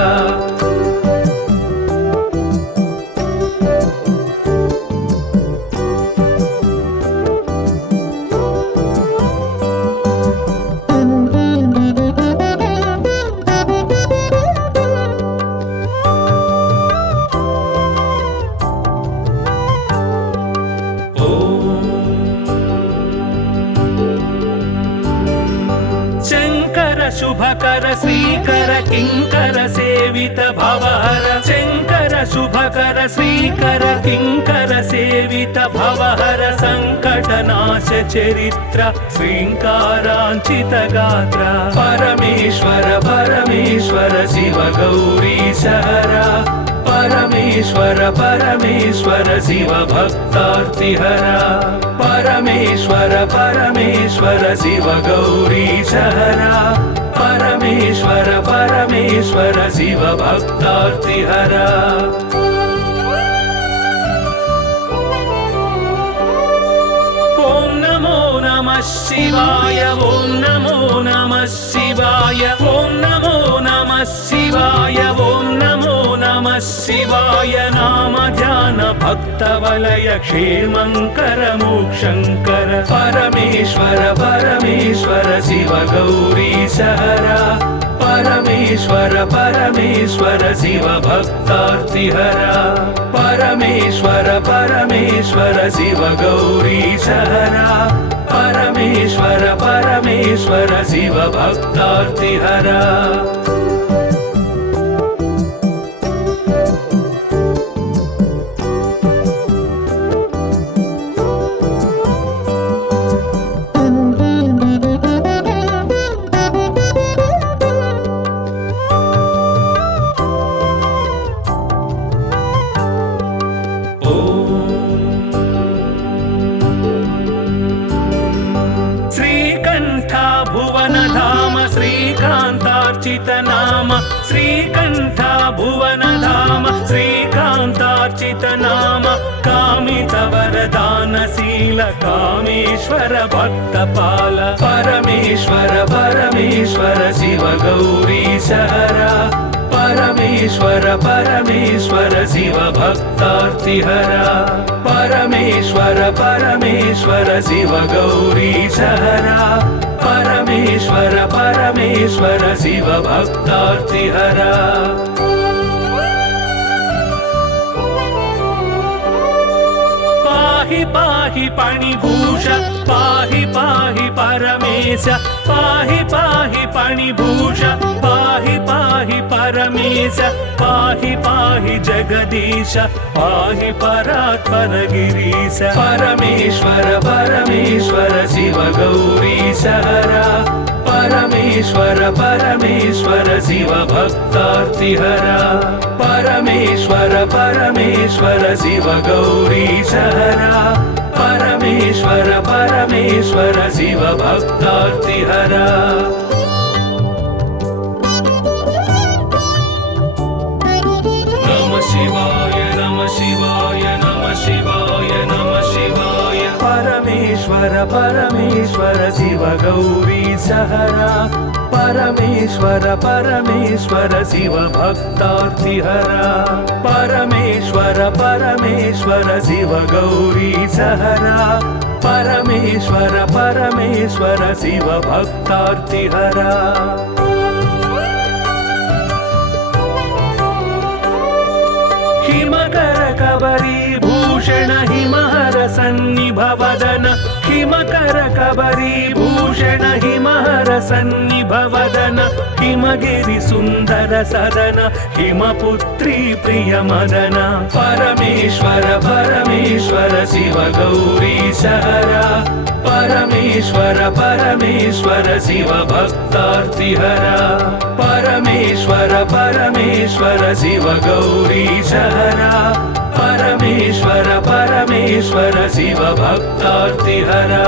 शङ्कर किङ्कर सेवित भवहर शङ्कर शुभकर श्रीकर किङ्कर सेवित भवहर सङ्कटनाश चरित्र श्रीङ्काराञ्चित गात्र परमेश्वर परमेश्वर शिव गौरी सहरा परमेश्वर परमेश्वर शिव भक्तार्तिहरा परमेश्वर परमेश्वर शिव गौरी सहरा परमेश्वर परमेश्वर शिव भक्तार्तिहरा ॐ नमो नमः शिवाय ॐ नमो नमः शिवाय ॐ नमो नमः शिवाय ॐ नमो नमः शिवाय नाम ध्यान भक्तवलय क्षेमङ्कर मोक्षङ्कर परमेश्वर परमेश्वर शिव गौरी सहरा परमेश्वर परमेश्वर शिव भक्तार्तिहरा परमेश्वर परमेश्वर शिव गौरी सहरा परमेश्वर परमेश्वर शिव भक्तार्तिहरा श्रीकान्तार्चित नाम श्रीकण्ठा भुवन धाम श्रीकान्तार्चित नाम कामित वरदानशील कामेश्वर भक्तपाल परमेश्वर परमेश्वर शिव गौरी सहरा परमेश्वर परमेश्वर शिव भक्तार्तिहरा परमेश्वर परमेश्वर शिव गौरी सहरा परमेश्वर परमेश्वर शिव भक्तार्तिहरा पाहि पाहि पणिभूष पाहि पाहि परमेश पाहि पाहि पणिभूष पाहि पाहि परमेश पाहि पाहि जगदीश पाहि परात्पर गिरीश परमेश्वर परमेश्वर शिव गौरी सहरा परमेश्वर परमेश्वर शिव भक्तार्तिहरा परमेश्वर परमेश्वर शिव गौरी सहरा परमेश्वर परमेश्वर शिव भक्तार्तिहरा नमः शिवाय नमः शिवाय नमः शिवाय नमः शिवाय परमेश्वर परमेश्वर शिव गौरी सहरा परमेश्वर परमेश्वर शिव भक्तार्तिहरा परमेश्वर परमेश्वर शिव गौरी सहरा परमेश्वर परमेश्वर शिव भक्तार्तिहरा हिमकर कबरी भूषण हिमहर सन्निभवदन हिमकर कबरी भूषण हिमहर सन्निभवदन हिमगिरि सुन्दर सदन हिमपुत्री प्रिय मदन परमेश्वर परमेश्वर शिव गौरी सहरा परमेश्वर परमेश्वर शिव भक्तार्तिहरा परमेश्वर परमेश्वर शिव गौरी सहरा परमेश्वर परमेश्वर शिव भक्तार्तिहरा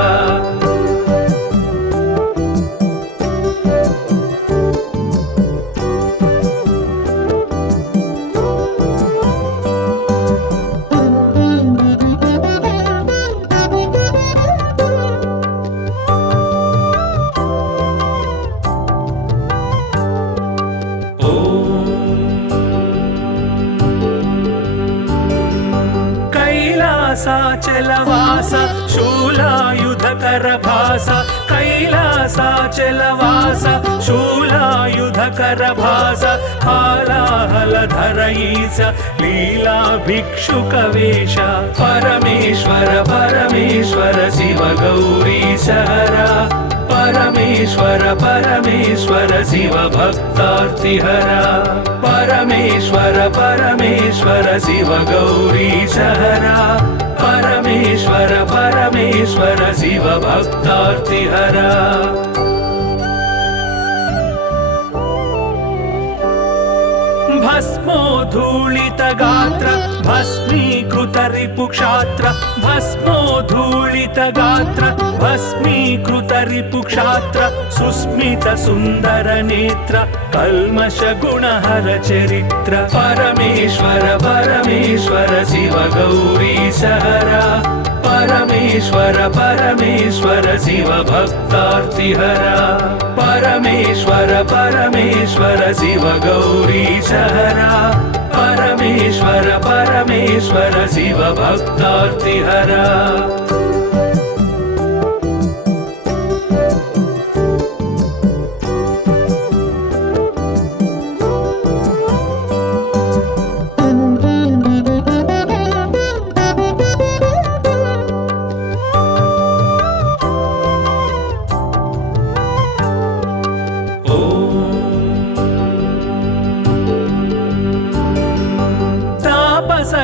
कैलासाचलवास शूलायुधकर भास कैलासाचलवास शूलायुधकर भास हालाहलधर ईश लीला भिक्षुकवेश परमेश्वर परमेश्वर शिव गौरी सहरा परमेश्वर परमेश्वर शिव भक्तार्तिहरा परमेश्वर परमेश्वर शिव गौरीशहरा परमेश्वर परमेश्वर शिव भक्तार्तिहरा भस्मोद्धूलित गात्र भस्मीकृत रिपुक्षात्र भस्मोद्धूलित गात्र भस्मीकृत रिपुक्षात्र सुस्मित सुन्दर नेत्र कल्मष गुणहर चरित्र परमेश्वर परमेश्वर शिव गौरीशहरा परमेश्वर परमेश्वर शिव भक्तार्तिहरा परमेश्वर परमेश्वर शिव गौरीशहरा परमेश्वर परमेश्वर शिव भक्तार्तिहरा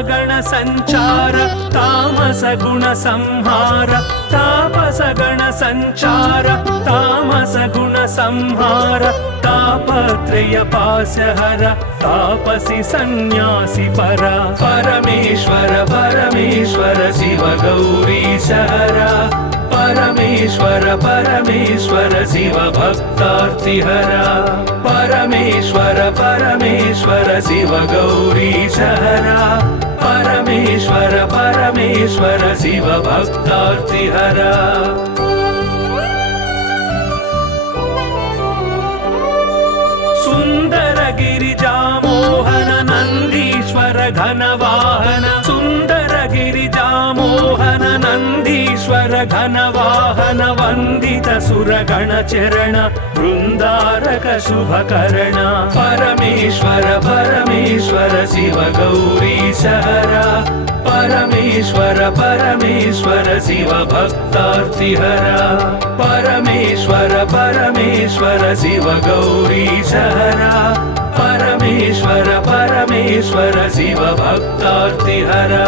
गण संचार तामस गुण संहार तापस गण संचार तामस गुण संहार तापत्रय पास्यहर तापसी सन्यासी परा परमेश्वर परमेश्वर शिव गौरीशहरा परमेश्वर परमेश्वर शिव भक्तार्तिहरा परमेश्वर परमेश्वर शिव गौरीशहरा परमेश्वर परमेश्वर शिव भक्तार्तिहरा सुंदर गिरिजा मोहन नंदीश्वर घनवाहन सुंदर गिरिजा मोहन नंदीश्वर घनवाहन वंदित सुरगण चरण वृंदारक शुभकर्ण परमेश्वर परमेश्वर शिव गौरीशहरा परमेश्वर परमेश्वर शिव भक्तार्तिहरा परमेश्वर परमेश्वर शिव गौरीशहरा परमेश्वर परमेश्वर शिव भक्तार्तिहरा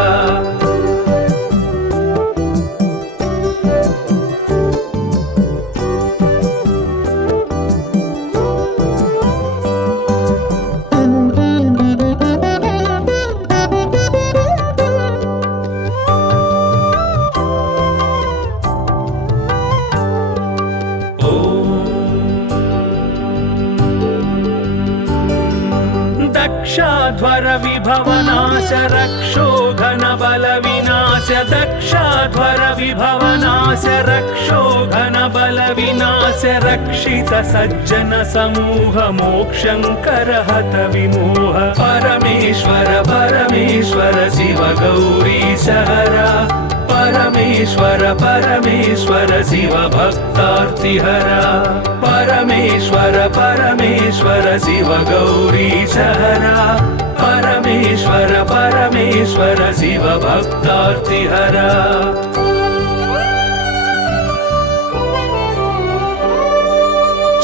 दक्षाध्वर विभवनाश रक्षोघन बल विनाश दक्षाध्वर विभवनाश रक्षोघन बल विनाश रक्षित सज्जन समूह मोक्षंकर हत विमोह परमेश्वर परमेश्वर शिव गौरीशहरा परमेश्वर परमेश्वर शिव भक्तार्तिहरा परमेश्वर परमेश्वर शिव गौरीशहरा परमेश्वर परमेश्वर शिव भक्तार्तिहरा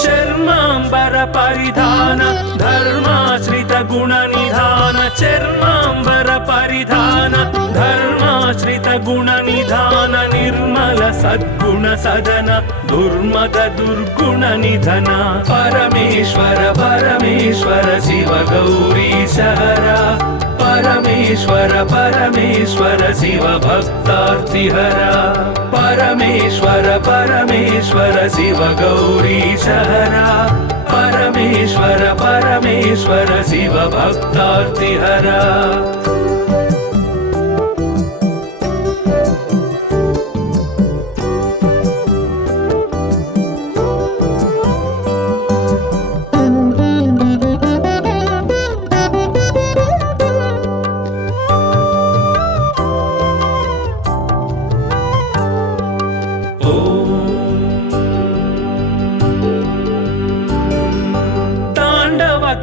चर्मांबर परिधान धर्माश्रित गुण निधान चर्मांबर परिधान धर्माश्रित गुण निधान निर्मल सद्गुण सदन दुर्मद दुर्गुण निधन परमेश्वर परमेश्वर शिव गौरीशहरा परमेश्वर परमेश्वर शिव भक्तार्तिहरा परमेश्वर परमेश्वर शिव गौरीशहरा परमेश्वर परमेश्वर शिव भक्तार्तिहरा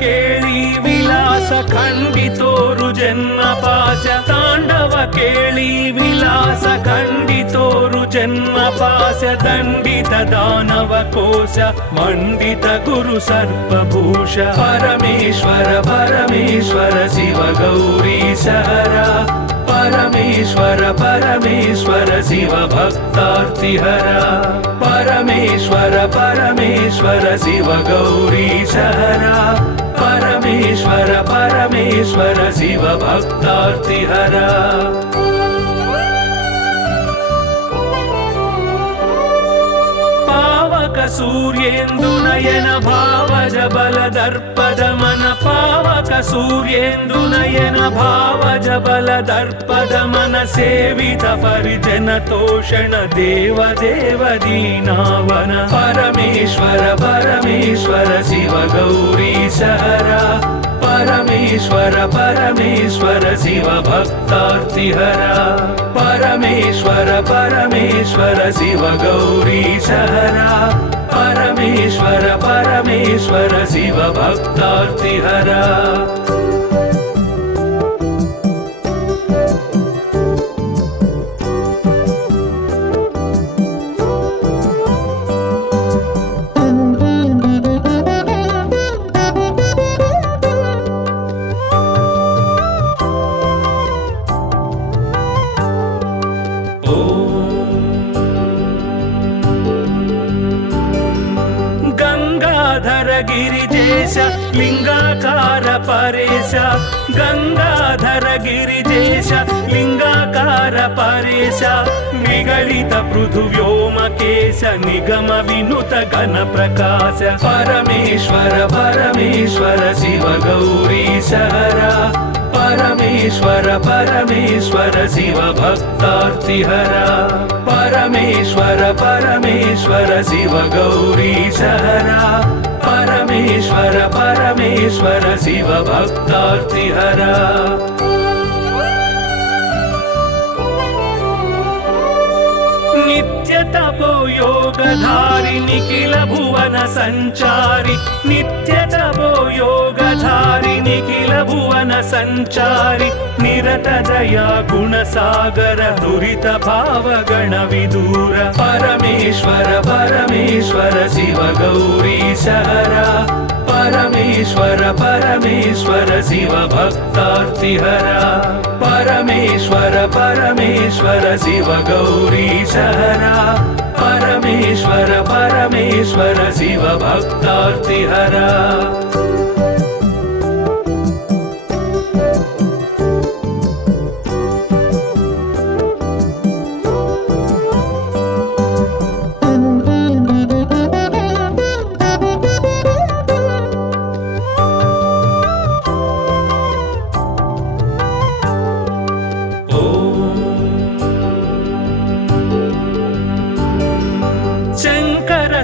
केळी विलास खंडितोरु जन्म ಪಾಶ ತಾಂಡವ ಕೇಳಿ ವಿಲಾಸ ಖಂಡಿತೋರು ಜನ್ಮ ಪಾಶ ದಂಡಿತ ದಾನವ ಕೋಶ ಮಂಡಿತ ಗುರು ಸರ್ಪಭೂಷ ಪರಮೇಶ್ವರ ಪರಮೇಶ್ವರ ಶಿವ ಗೌರಿ ಸಹರ ಪರಮೇಶ್ವರ ಪರಮೇಶ್ವರ ಶಿವ ಭಕ್ತಾರ್ತಿಹರ ಪರಮೇಶ್ವರ ಪರಮೇಶ್ವರ ಶಿವ ಗೌರಿ ಸಹರ ಪರಮೇಶ್ವರ ಪರಮೇಶ್ವರ ಶಿವ ಭಕ್ತಾರ್ತಿಹರ ಪಾವಕ ಸೂರ್ಯೇಂದು ನಯನ ಭಾವಜ ಬಲ ದರ್ಪದ ಮನ ಪಾವಕ ಸೂರ್ಯೇಂದು ನಯನ ಭಾವಜ ಬಲ ದರ್ಪದ ಮನ ಸೇವಿತ ಪರಿಜನ ತೋಷಣ ದೇವ ದೇವ ದೀನಾವನ ಪರಮೇಶ್ವರ ಪರಮೇಶ್ವರ ಶಿವ ಗೌರಿ ಸಹರ ಪರಮೇಶ್ವರ ಪರಮೇಶ್ವರ ಶಿವ ಭಕ್ತಾರ್ತಿಹರ ಪರಮೇಶ್ವರ ಪರಮೇಶ್ವರ ಶಿವ ಗೌರಿ ಸಹರ ಪರಮೇಶ್ವರ ಪರಮೇಶ್ವರ ಶಿವ ಭಕ್ತಾರ್ತಿಹರ ಗಿರಿಜೇಶ ಲಿಂಗಾಕಾರ ಪರೇಶ ಗಂಗಾಧರ ಗಿರಿಜೇಶ ಲಿಂಗಾಕಾರ ಪರೇಶ ನಿಗಳಿತ ಪೃಥು ವ್ಯೋಮಕೇಶ ನಿಗಮ ವಿನುತ ಘನ ಪ್ರಕಾಶ ಪರಮೇಶ್ವರ ಪರಮೇಶ್ವರ ಶಿವ ಗೌರಿ ಸಹರ ಪರಮೇಶ್ವರ ಪರಮೇಶ್ವರ ಶಿವ ಭಕ್ತಾರ್ತಿಹರ ಪರಮೇಶ್ವರ ಪರಮೇಶ್ವರ ಶಿವ ಗೌರಿ ಸಹರ ಪರಮೇಶ್ವರ ಪರಮೇಶ್ವರ ಶಿವ ಭಕ್ತಾರ್ತಿಹರ ನಿತ್ಯ ತಪೋ ಯೋಗಧಾರಿ ನಿಖಿಲ ಭುವನ ಸಂಚಾರಿ ನಿತ್ಯ ತಪೋ ಯೋಗಧಾರಿ ನಿಖಿಲ ಭುವನ ಸಂಚಾರಿ ನಿರತ ದಯಾ ಗುಣಸಾಗರ ನುರಿತ ಭಾವಗಣ ವಿದೂರ ಪರಮೇಶ್ವರ ಪರಮೇಶ್ವರ ಶಿವ ಗೌರಿ ಸಹರ ಪರಮೇಶ್ವರ ಪರಮೇಶ್ವರ ಶಿವ ಭಕ್ತಾರ್ತಿಹರ ಪರಮೇಶ್ವರ ಪರಮೇಶ್ವರ ಶಿವ ಗೌರಿ ಸಹರ ಪರಮೇಶ್ವರ ಪರಮೇಶ್ವರ ಶಿವ ಭಕ್ತಾರ್ತಿಹರ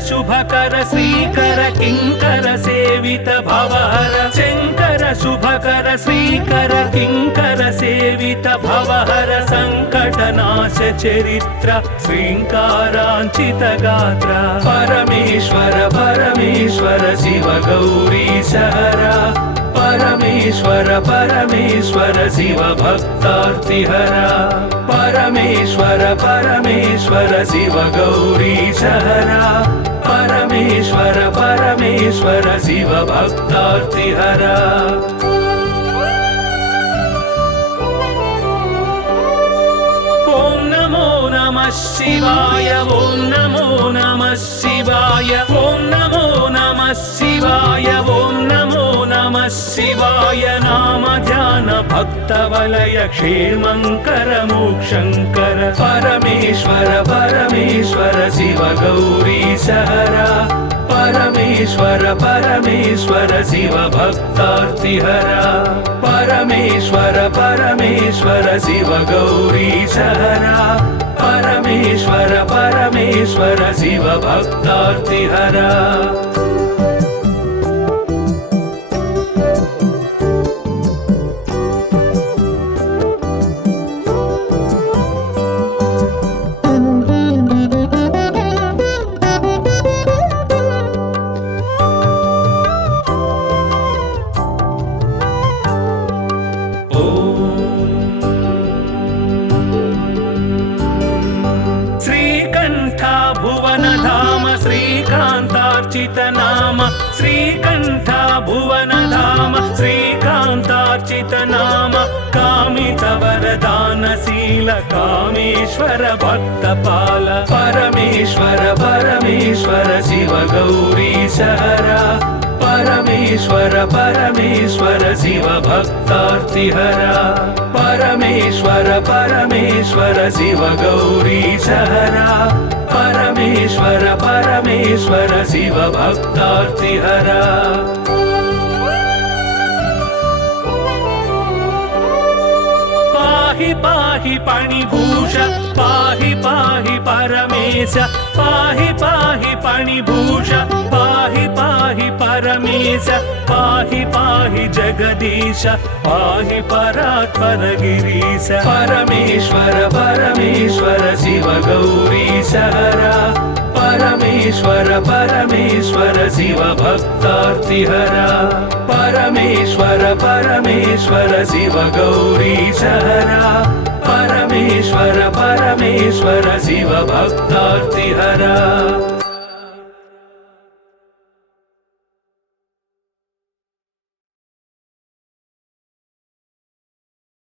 ಶುಭಕರ ಶ್ರೀಕರ ಕಿಂಕರ ಸೇವಿತ ಭವಹರ ಶಂಕರ ಶುಭಕರ ಶ್ರೀಕರ ಕಿಂಕರ ಸೇವಿತ ಭವಹರ ಸಂಕಟ ನಾಶ ಚರಿತ್ರ ಶ್ರೀಂಕಾರಾಂಚಿತ ಗಾತ್ರ ಪರಮೇಶ್ವರ ಪರಮೇಶ್ವರ ಶಿವ ಗೌರಿ ಸಹರ ಪರಮೇಶ್ವರ ಪರಮೇಶ್ವರ ಶಿವ ಭಕ್ತಾರ್ತಿಹರ ಪರಮೇಶ್ವರ ಪರಮೇಶ್ವರ ಶಿವ ಗೌರಿ ಸಹರ ಪರಮೇಶ್ವರ ಪರಮೇಶ್ವರ ಶಿವ ಭಕ್ತಾರ್ತಿಹರ ಓಂ ನಮೋ ನಮಃ ಶಿವಾಯ ಓಂ ನಮೋ ನಮಃ ಶಿವಾಯ ಓಂ ನಮೋ ನಮಃ ಶಿವಾಯ ಓಂ ನಮೋ ನಮಃ ಶಿವಾಯ ನಾಮ ಧ್ಯಾನ ಭಕ್ತ ವಲಯ ಕ್ಷೇಮಂಕರ ಮೋಕ್ಷಂಕರ ಪರಮೇಶ್ವರ ಪರಮೇಶ್ವರ ಶಿವ ಗೌರಿ ಸಹರ ಪರಮೇಶ್ವರ ಪರಮೇಶ್ವರ ಶಿವ ಭಕ್ತಾರ್ತಿಹರ ಪರಮೇಶ್ವರ ಪರಮೇಶ್ವರ ಶಿವ ಗೌರಿ ಸಹರ ಪರಮೇಶ್ವರ ಪರಮೇಶ್ವರ ಶಿವ ಭಕ್ತಾರ್ತಿಹರ ಓಂ శ్రీకాంతార్చిత నామ శ్రీకంఠ భువనధామ శ్రీకాంతార్చిత నామ కామిత వరదానశీల కామేశ్వర భక్తపాల పరమేశ్వర పరమేశ్వర శివ గౌరీశ హర పరమేశ్వర పరమేశ్వర శివ భక్తార్తిహర పరమేశ్వర పరమేశ్వర శివ గౌరీశ హర పరమేశ్వర పరమేశ్వర శివ భక్తార్తిహర पाहि पाहि पणिभूष पाहि पाहि परमेश पाहि पाहि पणिभूष पाहि पाहि परमेश पाहि पाहि जगदीश पाहि परात्पर गिरीश परमेश्वर परमेश्वर शिव गौरीश हर परमेश्वर परमेश्वर शिव भक्तार्तिहर परमेश्वर परमेश्वर शिव गौरीश हर परमेश्वर परमेश्वर शिव भक्तार्तिहर